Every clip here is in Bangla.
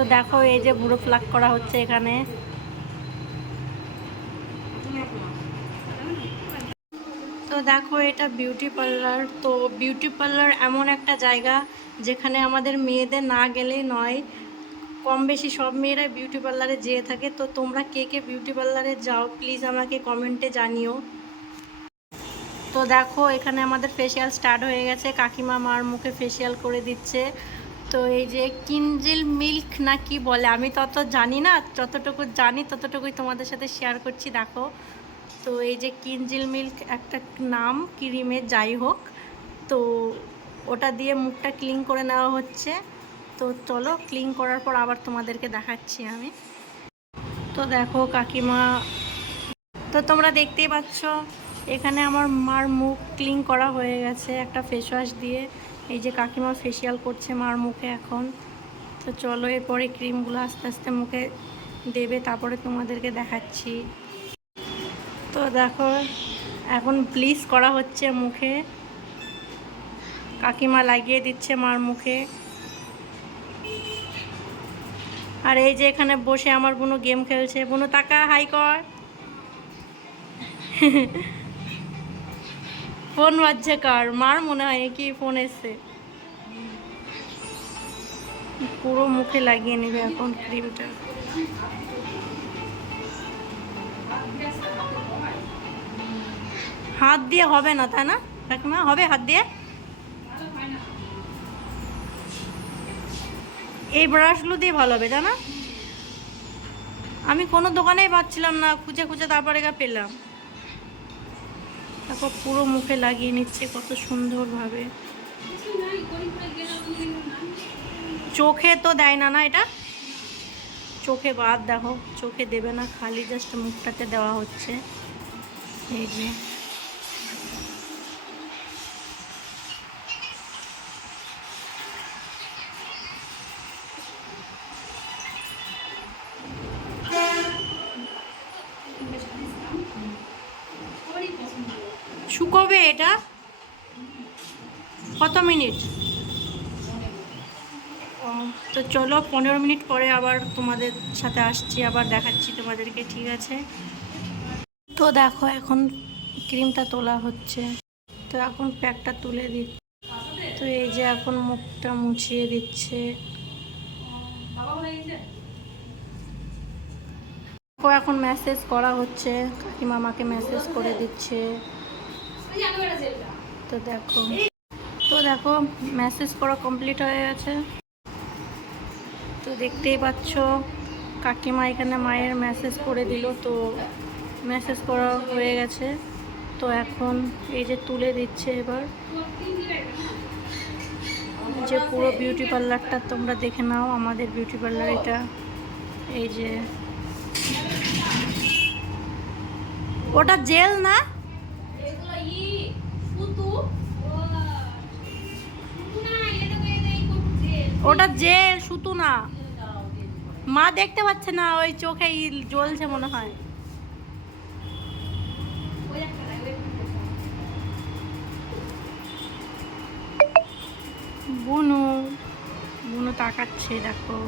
তো দেখো এই যে বুড়ো ফ্লাগ করা হচ্ছে এখানে। তো দেখো এটা বিউটি পার্লার। তো বিউটি পার্লার এমন একটা জায়গা যেখানে আমাদের মেয়েদের না গেলেই নয়। কম বেশি সব মেয়েরাই বিউটি পার্লারে যেয়ে থাকে। তো তোমরা কে কে বিউটি পার্লারে যাও, প্লিজ আমাকে কমেন্টে জানিও। তো দেখো এখানে আমাদের ফেসিয়াল স্টার্ট হয়ে গেছে। কাকিমা মার মুখে ফেসিয়াল করে দিচ্ছে। তো এই যে কিনজিল মিল্ক না কি বলে, আমি তত জানি না, যতটুকু জানি ততটুকুই তোমাদের সাথে শেয়ার করছি, দেখো। তো এই যে কিনজিল মিল্ক একটা নাম ক্রিমের যাই হোক, তো ওটা দিয়ে মুখটা ক্লিন করে নেওয়া হচ্ছে। তো চলো ক্লিন করার পর আবার তোমাদেরকে দেখাচ্ছি আমি। তো দেখো কাকিমা, তো তোমরা দেখতেই পাচ্ছ, এখানে আমার মার মুখ ক্লিন করা হয়ে গেছে একটা ফেস ওয়াশ দিয়ে। এই যে কাকিমা ফেসিয়াল করছে মার মুখে এখন। তো চলো এরপরে ক্রিমগুলো আস্তে আস্তে মুখে দেবে, তারপরে তোমাদেরকে দেখাচ্ছি। তো দেখো, এখন ব্লিচ করা হচ্ছে মুখে। কাকিমা লাগিয়ে দিচ্ছে মার মুখে। আর এই যে এখানে বসে আমার বোনো গেম খেলছে। বোনো টাকা হাই কর। ফোন বাজছে কার? মার মনে হয় কি ফোন এসছে। পুরো মুখে লাগিয়ে নেবে এখন ক্রিমটা হাত দিয়ে হবে না, তাই না? কাকিমা হবে হাত দিয়ে। এই ব্রাশগুলো দিয়ে ভালো হবে, তাই না? আমি কোনো দোকানেই পাচ্ছিলাম না, খুঁজে খুঁজে তারপরে গা পেলাম। তারপর পুরো মুখে লাগিয়ে নিচ্ছে কত সুন্দরভাবে। চোখে তো দেয় না না এটা? চোখে বাদ দেখো, চোখে দেবে না, খালি জাস্ট মুখটাতে দেওয়া হচ্ছে। এই যে। শুকোবে এটা? কত মিনিট? তো চলো, পনেরো মিনিট পরে আবার তোমাদের সাথে আসছি, আবার দেখাচ্ছি তোমাদেরকে, ঠিক আছে? তো দেখো, এখন ক্রিমটা তোলা হচ্ছে। তো এখন প্যাকটা তুলে দিচ্ছে তো এই যে এখন মুখটা মুছিয়ে দিচ্ছে। এখন মেসেজ করা হচ্ছে। কাকিমা আমাকে মেসেজ করে দিচ্ছে। তো দেখো। তো দেখো মেসেজ করা কমপ্লিট হয়ে গেছে। তো দেখতেই পাচ্ছ, কাকিমা এখানে মায়ের মেসেজ করে দিল, তো মেসেজ করা হয়ে গেছে। তো এখন এই যে তুলে দিচ্ছে এবার। যে পুরো বিউটি পার্লারটা তোমরা দেখে নাও, আমাদের বিউটি পার্লার এটা। এই যে। ওটা জেল না? ওটা জেল, সুতো না। মা দেখতে পাচ্ছে না, ওই চোখে জ্বলছে মনে হয়। বুনু বুনু তাকাচ্ছে, দেখো।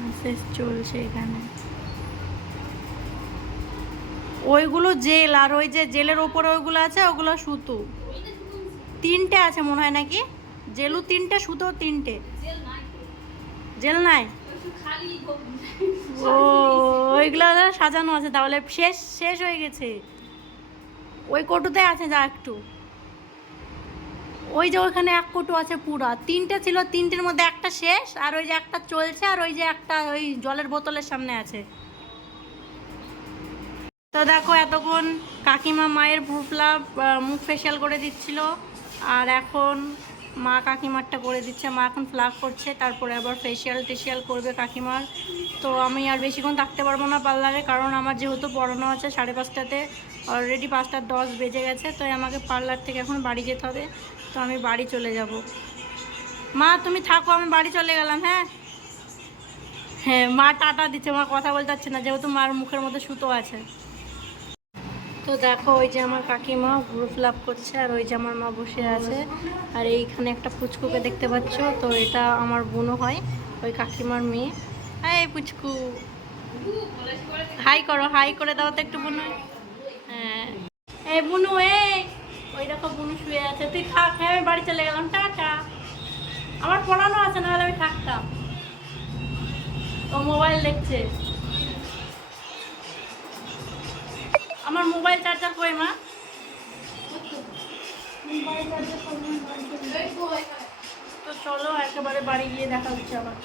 মেসেজ চলছে এখানে। ওইগুলো জেল, আর ওই যে জেলের ওপরে ওইগুলো আছে, ওগুলো সুতো। তিনটে আছে মনে হয় নাকি? জেলু তিনটে সুতো তিনটে। জেল নাই? ও, ওইগুলো সাজানো আছে, তাহলে শেষ শেষ হয়ে গেছে। ওই কটুতে আছে, যা একটু। ওই যে ওইখানে এক কটু আছে পুরা। তিনটে ছিল, তিনটের মধ্যে একটা শেষ, আর ওই যে একটা চলছে, আর ওই যে একটা ওই জলের বোতলের সামনে আছে। তো দেখো, এতক্ষণ কাকিমা মায়ের ভুপলা মুখ ফেশিয়াল করে দিচ্ছিল, আর এখন মা কাকিমারটা করে দিচ্ছে। মা এখন ফ্লাগ করছে, তারপরে আবার ফেশিয়াল টেশিয়াল করবে কাকিমার। তো আমি আর বেশিক্ষণ থাকতে পারব না পার্লারে, কারণ আমার যেহেতু পড়ানো আছে সাড়ে পাঁচটাতে অলরেডি পাঁচটা দশ বেজে গেছে, তো আমাকে পার্লার থেকে এখন বাড়ি যেতে হবে। তো আমি বাড়ি চলে যাব। মা, তুমি থাকো, আমি বাড়ি চলে গেলাম হ্যাঁ? হ্যাঁ মা টাটা দিচ্ছে, মা কথা বলতে না, যেহেতু মার মুখের মধ্যে সুতো আছে। তো দেখো ওই যে আমার কাকিমা গ্রুপ লাভ করছে আর ওই যে আমার মা বসে আছে। আর এইখানে একটা পুচকুকে দেখতে পাচ্ছ, তো এটা আমার বোনও হয়, ওই কাকিমার মেয়ে। এই পুচকু। হাই করো, হাই করে দাও তো একটু বুনু। হ্যাঁ। এই বুনু এই ওই দেখো বুনু শুয়ে আছে। তুই থাক হ্যাঁ আমি বাড়ি চলে গেলাম। টাটা। আমার পড়ানো আছে না হলে আমি থাকতাম। ও মোবাইল দেখছে। মোবাইল চার্জার কই মা? তো চলো একেবারে বাড়ি গিয়ে দেখা হচ্ছে আবার